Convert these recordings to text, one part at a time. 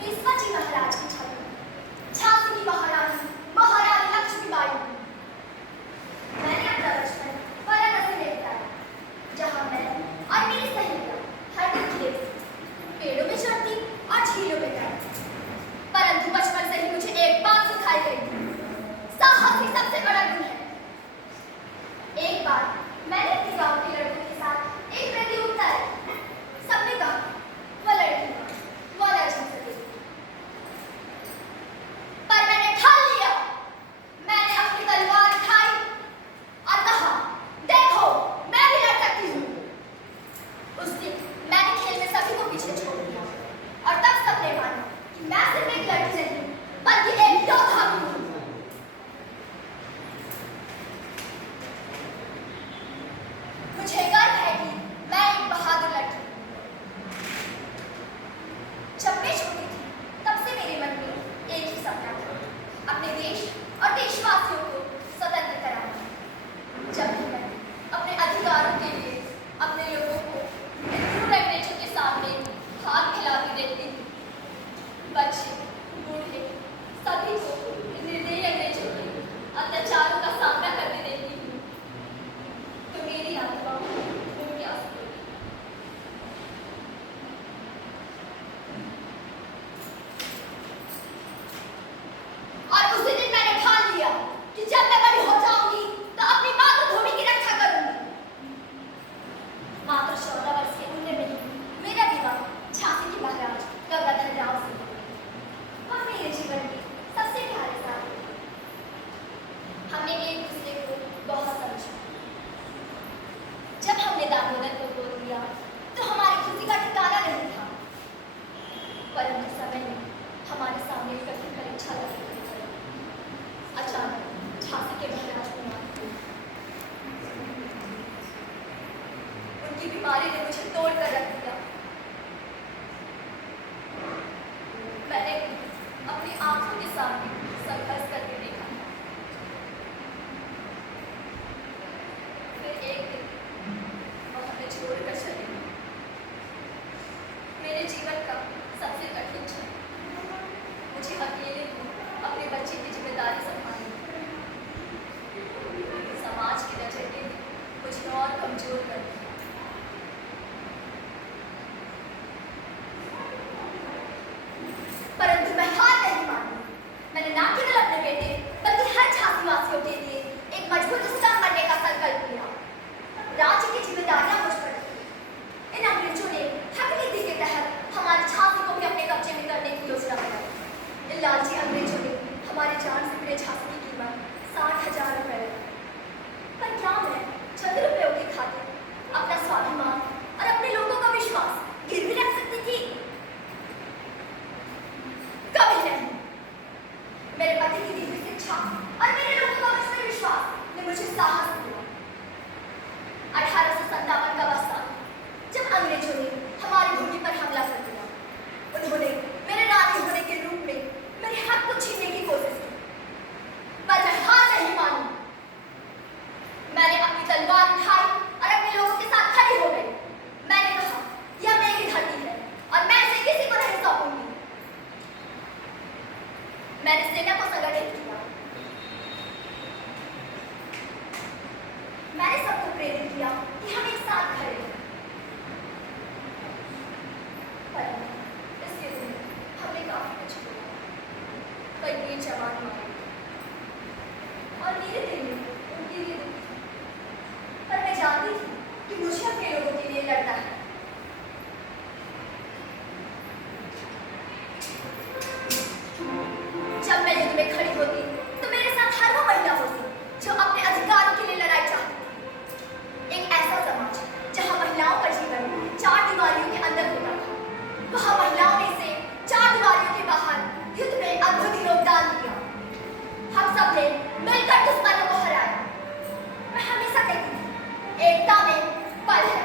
पेशवाजी महाराज की छवि, झांसी की महारानी महारानी लक्ष्मीबाई। मैंने अपना बचपन वाराणसी में बिताया, जहाँ मैं और मेरी सहेलियाँ हर दिन खेलती, पेड़ों में चढ़ती और झीलों में तैरती। परंतु बचपन से ही मुझे एक बात सिखाई गई थी, साहस ही सबसे बड़ा गुण है। एक बार मैंने अपने गांव के लड़कों के साथ एक प्रतियोगिता रखी। सबने कहा वह लड़की वो न जीत सकेगी, पर मैंने ठान लिया। मैंने अपनी तलवार उठाई और कहा, देखो मैं भी लड़ सकती हूँ। उस दिन मैंने खेल में सभी को पीछे छोड़ दिया और तब सबने माना कि मैं सिर्फ एक लड़की नहीं बल्कि एक योद्धा भी हूँ। मुझे गर्व है कि मैं एक बहादुर लड़की हूँ। जब मैं छोटी थी तब से मेरे मन में एक ही सपना था, अपने देश और देशवासियों को स्वतंत्र कराना। जब भी मैं अपने अधिकारों के लिए अपने लोगों को क्रूर अंग्रेजों के सामने हाथ फैलाती देखती थी, बच्चे बूढ़े सभी को निर्दयी अंग्रेजों के अत्याचारों का सामना करते देखती थी, तो मेरी आत्मा उनके आंसू रोती। और उसी दिन मैंने ठान लिया कि जब मैं बड़ी हो जाऊंगी तो अपनी मातृभूमि की रक्षा करूंगी। मात्र 14 वर्ष की उम्र में ही मेरा विवाह झांसी के महाराज गंगाधर राव से हुआ। वह मेरे जीवन के सबसे प्यारे साथी थे। हमने एक दूसरे को बहुत समझा। जब हमने दामोदर को गोद लिया तो हमारी खुशी का ठिकाना नहीं था, परंतु समय ने हमारे सामने एक कठिन परीक्षा लगी। अचानक झांसी के महाराज को मौत हुई। उनकी बीमारी ने मुझे तोड़ कर रख दिया। मैंने अपनी आंखों के सामने संघर्ष करके देखा। फिर एक दिन वह हमें छोड़कर चले गए। मेरे जीवन का सबसे कठिन क्षण। मुझे अकेले को अपने बच्चे की जिम्मेदारी संभालनी। समाज की नजर ने मुझे और कमजोर कर दिया। परंतु मैं हार नहीं मानी। मैंने न केवल अपने बेटे बल्कि हर झांसी वासियों के लिए एक मजबूत स्तंभ बनने का संकल्प लिया। राज्य की जिम्मेदारियां मुझ पर थी। इन अंग्रेजों ने हक नीति के तहत हमारे झांसी को भी अपने कब्जे में करने की योजना बनाई। इन लालची अंग्रेजों ने हमारी जान से मेरे झांसी की कीमत 60,000 रुपए रखी। पर क्या मैं चंद रुपयों की खातिर अपना स्वाभिमान और अपने लोगों का विश्वास गिरवी रख सकती थी? कभी नहीं। मेरे पति की दी हुई शिक्षा और मेरे लोगों का मुझ पर विश्वास ने मुझे साहस दिया। 1857 का वह साल जब अंग्रेजों ने हमारी भूमि पर हमला कर दिया। उन्होंने मेरे रानी होने के रूप में मेरे हक को छीनने की कोशिश की, पर मैं हार नहीं मानी। मैंने अपनी तलवार उठाई और अपने लोगों के साथ खड़ी हो गई। मैंने कहा, यह मेरी धरती है और मैं इसे किसी को नहीं सौंपूंगी। मैंने सेना को संगठित किया। मैंने सबको प्रेरित किया कि हम एक साथ खड़े हैं। पर इसके लिए हमने काफी कुछ किया। कई वीर जवान मारे और मेरे दिल में उनके लिए दुख था। पर मैं जानती थी कि मुझे अपने लोगों के लिए लड़ना है। जब मैं युद्ध में खड़ी होती तो मेरे साथ हर वो महिला होती जो अपने अधिकारों के लिए लड़ाई चाहती थी। एक ऐसा समाज जहां महिलाओं का जीवन 4 दीवारियों के अंदर होता था, वहां महिलाओं ने इसे 4 दीवारियों के बाहर युद्ध में अद्भुत योगदान दिया। हम सब ने मिलकर दुश्मनों को हराया। मैं हमेशा कहती थी, एकता में बल है।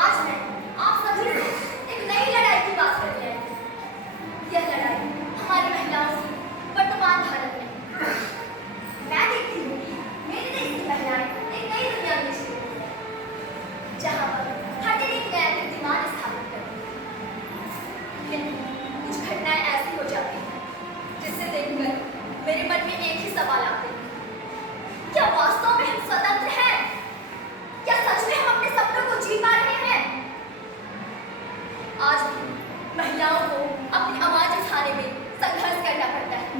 आज मैं आप सभी से एक नई लड़ाई की बात करने आई हूं। यह लड़ाई हमारी महिलाओं आज भी महिलाओं को अपनी आवाज उठाने में संघर्ष करना पड़ता है।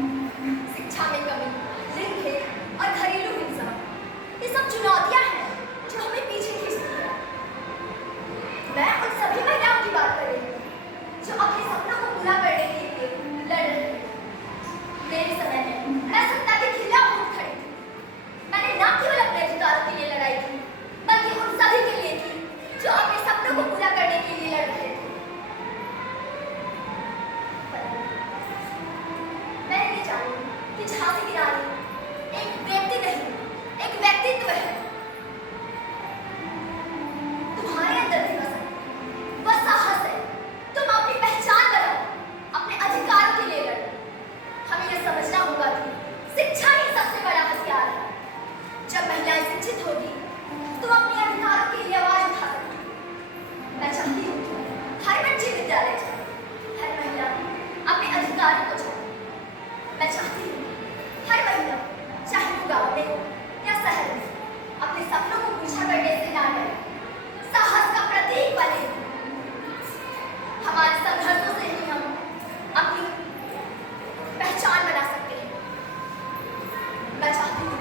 शिक्षा में कमी, लिंग भेद और घरेलू हिंसा, ये सब चुनौतियां हैं जो हमें पीछे खींचती हैं। मैं उन सभी महिलाओं की बात कर रही हूँ जो अपने सपनों को पूरा करने के लिए लड़ रही हैं। मेरे समय में मैं सत्ता के खिलाफ उठ खड़ी थी। मैंने न केवल अपने अधिकारों के लिए लड़ाई की, बल्कि उन सभी के लिए की जो अपने सपनों को पूरा करने के लिए लड़ रहे थे। मैं ये जानूं कि झांसी की रानी एक व्यक्ति नहीं, एक व्यक्तित्व है। तुम्हारे अंदर भी वह साहस है। तुम अपनी पहचान बनाओ, अपने अधिकारों के लिए लड़ो। हमें यह समझना होगा कि शिक्षा ही सबसे बड़ा हथियार है। जब महिलाएं शिक्षित होगी तो अपने अधिकारों के लिए आवाज उठा सकती। मैं चाहती हूँ कि हर बच्चे विद्यालय जाए, हर महिला अपने अधिकारों को जाने। मैं चाहती हूँ हर महिला, चाहे वो गाँव में हो या शहर में, अपने सपनों को पीछा करने से ना डरे, साहस का प्रतीक बने। हमारे संघर्षों से ही हम अपनी पहचान बना सकते हैं। मैं चाहती हूँ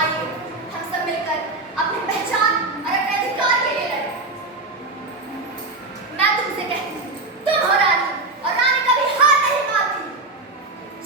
आइए